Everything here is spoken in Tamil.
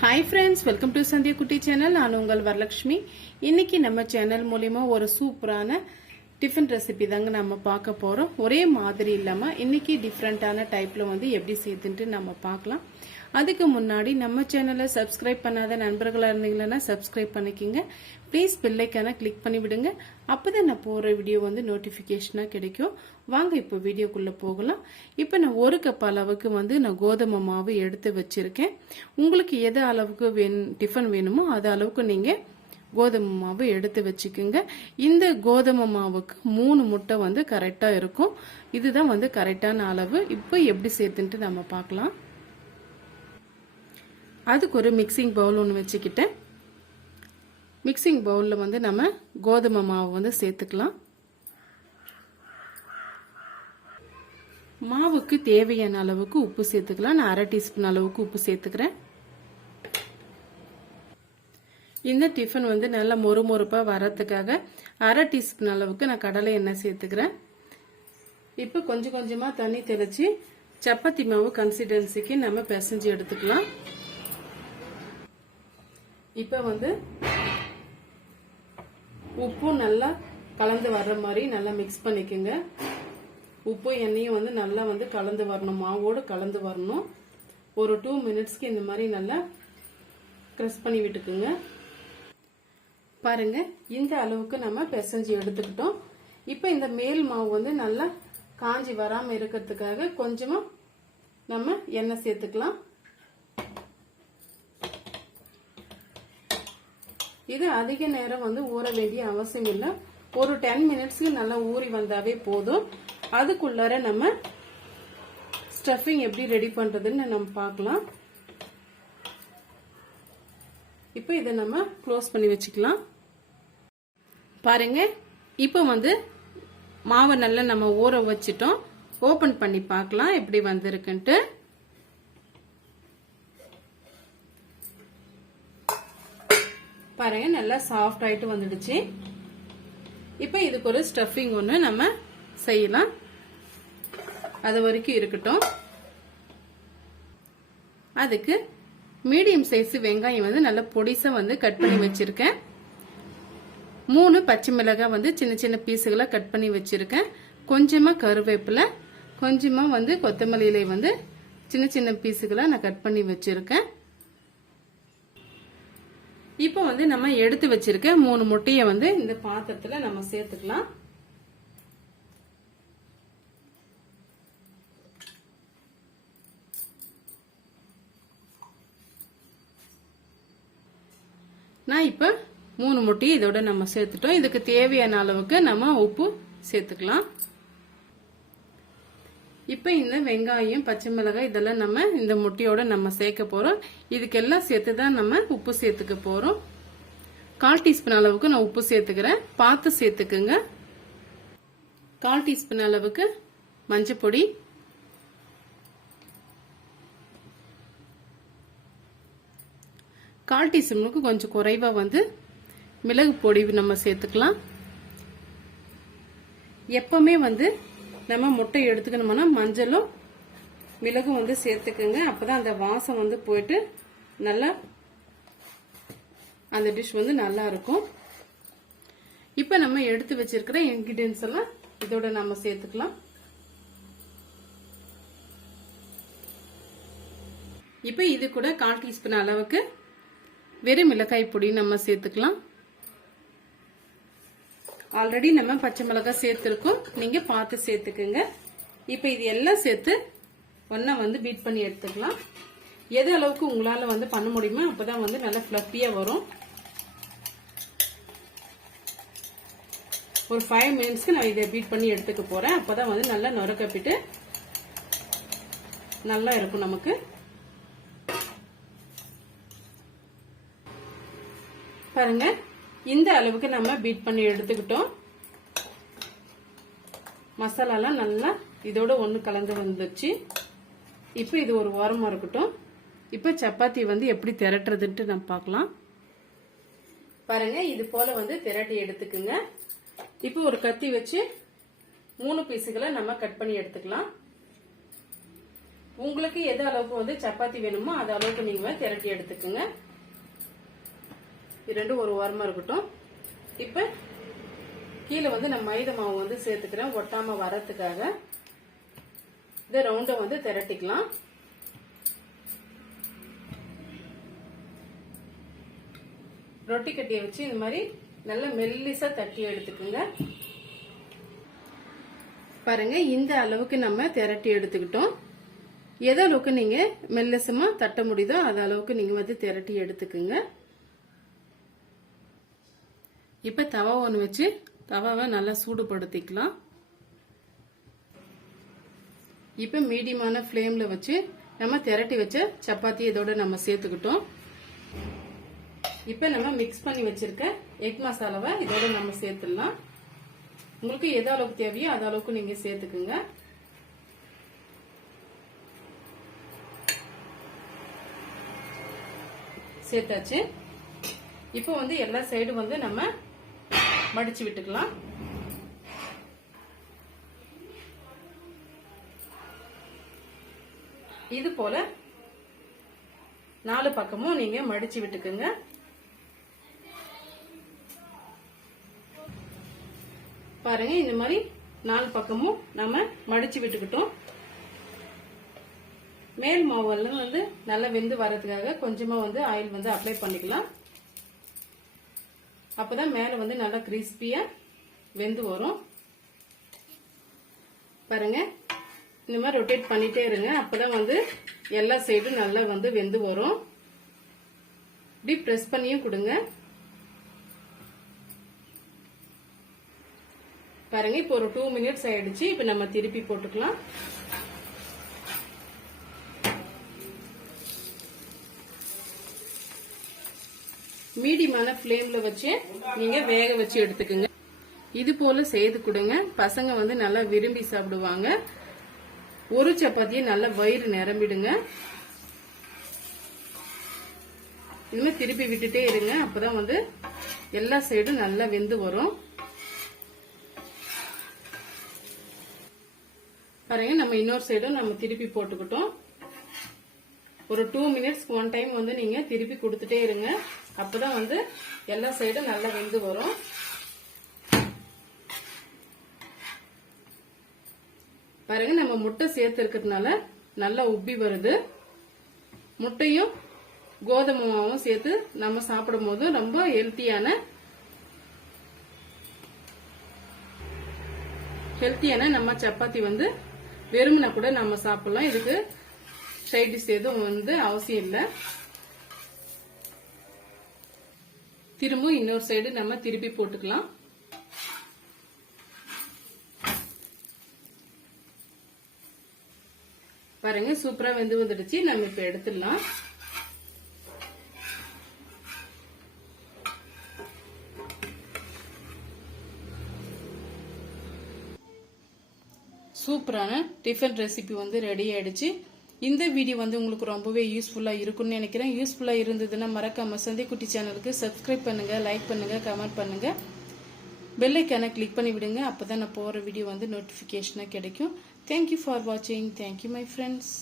Hi friends welcome to Sandhya குட்டி சேனல் நான் உங்கள் வரலட்சுமி. இன்னைக்கு நம்ம சேனல் மூலியமா ஒரு சூப்பரான டிஃபன் ரெசிபி தாங்க நம்ம பார்க்க போறோம். ஒரே மாதிரி இல்லாம இன்னைக்கு டிஃப்ரெண்டான டைப்ல வந்து எப்படி செய்துன்ட்டு நம்ம பார்க்கலாம். அதுக்கு முன்னாடி நம்ம சேனலை சப்ஸ்கிரைப் பண்ணாத நண்பர்களாக இருந்தீங்கன்னா சப்ஸ்கிரைப் பண்ணிக்கோங்க. ப்ளீஸ் பெல்லைக்கான கிளிக் பண்ணிவிடுங்க அப்போ தான் நான் போகிற வீடியோ வந்து நோட்டிஃபிகேஷனாக கிடைக்கும். வாங்க இப்போ வீடியோக்குள்ளே போகலாம். இப்போ நான் ஒரு கப் அளவுக்கு வந்து நான் கோதுமை மாவு எடுத்து வச்சுருக்கேன். உங்களுக்கு எது அளவுக்கு வேணும் டிஃபன் வேணுமோ அது அளவுக்கு நீங்கள் கோதுமை மாவு எடுத்து வச்சுக்கோங்க. இந்த கோதுமை மாவுக்கு மூணு முட்டை வந்து கரெக்டாக இருக்கும். இதுதான் வந்து கரெக்டான அளவு. இப்போ எப்படி சேர்த்துன்ட்டு நம்ம பார்க்கலாம். அதுக்கு ஒரு மிக்சிங் பவுல் ஒன்று வச்சுக்கிட்டேன். மிக்சிங் பவுலில் வந்து நம்ம கோதுமை மாவு வந்து சேர்த்துக்கலாம். மாவுக்கு தேவையான அளவுக்கு உப்பு சேர்த்துக்கலாம். நான் அரை டீஸ்பூன் அளவுக்கு உப்பு சேர்த்துக்கிறேன். இந்த டிஃபன் வந்து நல்லா மொறு மொறுப்பாக வரத்துக்காக அரை டீஸ்பூன் அளவுக்கு நான் கடலை எண்ணெய் சேர்த்துக்கிறேன். இப்போ கொஞ்சம் கொஞ்சமாக தண்ணி தெளித்து சப்பாத்தி மாவு கன்சிஸ்டன்சிக்கு நம்ம பிசைஞ்சு எடுத்துக்கலாம். இப்போ வந்து உப்பும் நல்லா கலந்து வர்ற மாதிரி நல்லா மிக்ஸ் பண்ணிக்கோங்க. உப்பு எண்ணெயும் வந்து நல்லா வந்து கலந்து வரணும். மாவோடு கலந்து வரணும். ஒரு டூ மினிட்ஸ்க்கு இந்த மாதிரி நல்லா க்ரெஷ் பண்ணி விட்டுக்குங்க. பாருங்க இந்த அளவுக்கு நம்ம பிசைஞ்சு எடுத்துக்கிட்டோம். இப்போ இந்த மேல் மாவு வந்து நல்லா காஞ்சி வராமல் இருக்கிறதுக்காக கொஞ்சமாக நம்ம எண்ணெய் சேர்த்துக்கலாம். இது அதிக நேரம் வந்து ஊற வேண்டிய அவசியம் இல்லை. ஒரு டென் மினிட்ஸ்க்கு நல்லா ஊறி வந்தாவே போதும். அதுக்குள்ளார நம்ம ஸ்டஃபிங் எப்படி ரெடி பண்றதுன்னு நம்ம பார்க்கலாம். இப்போ இதை நம்ம க்ளோஸ் பண்ணி வச்சுக்கலாம். பாருங்க இப்போ வந்து மாவை நல்லா நம்ம ஊற வச்சிட்டோம். ஓப்பன் பண்ணி பார்க்கலாம் எப்படி வந்திருக்குன்ட்டு. பாருங்க நல்லா சாஃப்ட் ஆயிட்டு வந்துடுச்சு. இப்போ இதுக்கு ஒரு ஸ்டஃபிங் ஒன்று நம்ம செய்யலாம். அது வரைக்கும் இருக்கட்டும். அதுக்கு மீடியம் சைஸ் வெங்காயம் வந்து நல்ல பொடிசா வந்து கட் பண்ணி வச்சிருக்கேன். மூணு பச்சை மிளகாய் வந்து சின்ன சின்ன பீஸுகளாக கட் பண்ணி வச்சிருக்கேன். கொஞ்சமா கருவேப்பிலை கொஞ்சமா வந்து கொத்தமல்லியில வந்து சின்ன சின்ன பீஸுகளாக நான் கட் பண்ணி வச்சிருக்கேன். இப்போ வந்து நம்ம எடுத்து வச்சிருக்க மூணு முட்டையை வந்து இந்த பாத்திரத்துல நம்ம சேர்த்துக்கலாம். நான் இப்ப மூணு முட்டையை இதோட நம்ம சேர்த்துட்டோம். இதுக்கு தேவையான அளவுக்கு நம்ம உப்பு சேர்த்துக்கலாம். இப்போ இந்த வெங்காயம் பச்சை மிளகாய் இதெல்லாம் நம்ம இந்த முட்டையோட நம்ம சேர்க்க போறோம். இதுக்கெல்லாம் சேர்த்து தான் நம்ம உப்பு சேர்த்துக்க போறோம். கால் டீஸ்பூன் அளவுக்கு நான் உப்பு சேர்த்துக்கிறேன். பார்த்து சேர்த்துக்குங்க. கால் டீஸ்பூன் அளவுக்கு மஞ்சள் பொடி. கால் டீஸ்பூனுக்கு கொஞ்சம் குறைவா வந்து மிளகு பொடி நம்ம சேர்த்துக்கலாம். எப்பவுமே வந்து நம்ம முட்டை எடுத்துக்கணும்னா மஞ்சளும் மிளகும் வந்து சேர்த்துக்குங்க. அப்போதான் அந்த வாசம் வந்து போயிட்டு நல்லா அந்த டிஷ் வந்து நல்லா இருக்கும். இப்போ நம்ம எடுத்து வச்சிருக்கிற இன்கிரீடியன்ஸ் எல்லாம் இதோட நம்ம சேர்த்துக்கலாம். இப்போ இது கூட கால் டீஸ்பூன் அளவுக்கு வெறும் மிளகாய் பொடி நம்ம சேர்த்துக்கலாம். ஆல்ரெடி நம்ம பச்சை மிளகாய் சேர்த்துருக்கோம். நீங்கள் பார்த்து சேர்த்துக்குங்க. இப்போ இது எல்லாம் சேர்த்து ஒன்றா வந்து பீட் பண்ணி எடுத்துக்கலாம். எது அளவுக்கு உங்களால் வந்து பண்ண முடியுமோ அப்போ தான் வந்து நல்லா ஃபிளப்பியா வரும். ஒரு ஃபைவ் மினிட்ஸ்க்கு நான் இதை பீட் பண்ணி எடுத்துக்க போகிறேன் அப்போ தான் வந்து நல்லா நுரக்கப்பிட்டு நல்லா இருக்கும் நமக்கு. பாருங்கள் இந்த அளவுக்கு நம்ம பீட் பண்ணி எடுத்துக்கிட்டோம். மசாலாலாம் நல்லா இதோட ஒன்று கலந்து வந்துச்சு. இப்போ இது ஒரு ஓரமாக இருக்கட்டும். இப்போ சப்பாத்தி வந்து எப்படி திரட்டுறதுன்ட்டு நம்ம பார்க்கலாம். பாருங்க இது போல வந்து திரட்டி எடுத்துக்குங்க. இப்போ ஒரு கத்தி வச்சு மூணு பீஸுகளை நம்ம கட் பண்ணி எடுத்துக்கலாம். உங்களுக்கு எது அளவுக்கு வந்து சப்பாத்தி வேணுமோ அது அளவுக்கு நீங்க திரட்டி எடுத்துக்கோங்க. இது ரெண்டும் ஒரு ஓரமாக இருக்கட்டும். இப்ப கீழே வந்து நான் மைதா மாவு வந்து சேர்த்துக்கிறேன். ஒட்டாம வரத்துக்காக இதை ரவுண்டை வந்து திரட்டிக்கலாம். ரொட்டி கட்டியை வச்சு இந்த மாதிரி நல்லா மெல்லிசா தட்டி எடுத்துக்கோங்க. பாருங்க இந்த அளவுக்கு நம்ம திரட்டி எடுத்துக்கிட்டோம். எது அளவுக்கு நீங்க மெல்லசமா தட்ட முடியுதோ அது அளவுக்கு நீங்க வந்து திரட்டி எடுத்துக்கோங்க. இப்போ தவா ஒன்று வச்சு தவாவை நல்லா சூடுபடுத்திக்கலாம். இப்போ மீடியமான ஃப்ளேமில் வச்சு நம்ம திரட்டி வச்ச சப்பாத்தி இதோட நம்ம சேர்த்துக்கிட்டோம். இப்போ நம்ம மிக்ஸ் பண்ணி வச்சிருக்க எக் மசாலாவை இதோட நம்ம சேர்த்துடலாம். உங்களுக்கு எது அளவுக்கு தேவையோ அது அளவுக்கு நீங்கள் சேர்த்துக்குங்க. சேர்த்தாச்சு. இப்போ வந்து எல்லா சைடும் வந்து நம்ம மடிச்சு விட்டுக்கலாம். இது போல நாலு பக்கமும் நீங்க மடிச்சு விட்டுக்குங்க. பாருங்க இந்த மாதிரி நாலு பக்கமும் நம்ம மடிச்சு விட்டுக்கிட்டோம். மேல் மாவெல்லாம் வந்து நல்லா வெந்து வர்றதுக்காக கொஞ்சமா வந்து ஆயில் வந்து அப்ளை பண்ணிக்கலாம். அப்பதான் மேல வந்து நல்லா கிறிஸ்பியா வெந்து வரும். பாருங்க. இந்த மாதிரி ரொட்டேட் பண்ணிட்டே இருங்க. அப்பதான் வந்து எல்லா சைடும் நல்லா வந்து வெந்து வரும். இப்படி ப்ரெஸ் பண்ணியும் கொடுங்க. பாருங்க இப்போ ஒரு டூ மினிட்ஸ் ஆயிடுச்சு. இப்போ நம்ம திருப்பி போட்டுக்கலாம். மீடியமான ஃப்ளேமில் வச்சு நீங்க வேக வச்சு எடுத்துக்கோங்க. இது போல செய்து கொடுங்க. பசங்க வந்து நல்லா விரும்பி சாப்பிடுவாங்க. ஒரு சப்பாத்தியை நல்லா வயிறு நிரம்பிடுங்க. இனிமே திருப்பி விட்டுட்டே இருங்க. அப்பதான் வந்து எல்லா சைடும் நல்லா வெந்து வரும். பாருங்க நம்ம இன்னொரு சைடும் நம்ம திருப்பி போட்டுக்கிட்டோம். ஒரு டூ மினிட்ஸ் ஒன் டைம் வந்து நீங்க திருப்பி கொடுத்துட்டே இருங்க. அப்பதான் வந்து எல்லா சைடும் நல்லா வெந்து வரும். பாருங்க நம்ம முட்டை சேர்த்து இருக்கிறதுனால நல்லா உப்பி வருது. முட்டையும் கோதுமை மாவும் சேர்த்து நம்ம சாப்பிடும் போது ரொம்ப ஹெல்த்தியான ஹெல்த்தியான நம்ம சப்பாத்தி வந்து வெறுமனை கூட நம்ம சாப்பிடலாம். இதுக்கு சைட் டிஷ் எதுவும் வந்து அவசியம் இல்லை. திரும்ப இன்னொரு சைடு நம்ம திருப்பி போட்டுக்கலாம். பாருங்க சூப்பரா வெந்து வந்துடுச்சு. நம்ம இப்ப எடுத்துடலாம். சூப்பரான டிஃபன் ரெசிபி வந்து ரெடி ஆயிடுச்சு. இந்த வீடியோ வந்து உங்களுக்கு ரொம்பவே யூஸ்ஃபுல்லாக இருக்கும்னு நினைக்கிறேன். யூஸ்ஃபுல்லாக இருந்ததுன்னா மறக்காம சந்தைக்குட்டி சேனலுக்கு சப்ஸ்கிரைப் பண்ணுங்க லைக் பண்ணுங்க கமெண்ட் பண்ணுங்க. பெல்லைக்கான கிளிக் பண்ணி விடுங்க அப்போ தான் நான் போகிற வீடியோ வந்து நோட்டிஃபிகேஷனாக கிடைக்கும். தேங்க்யூ ஃபார் வாட்சிங் தேங்க்யூ மை ஃப்ரெண்ட்ஸ்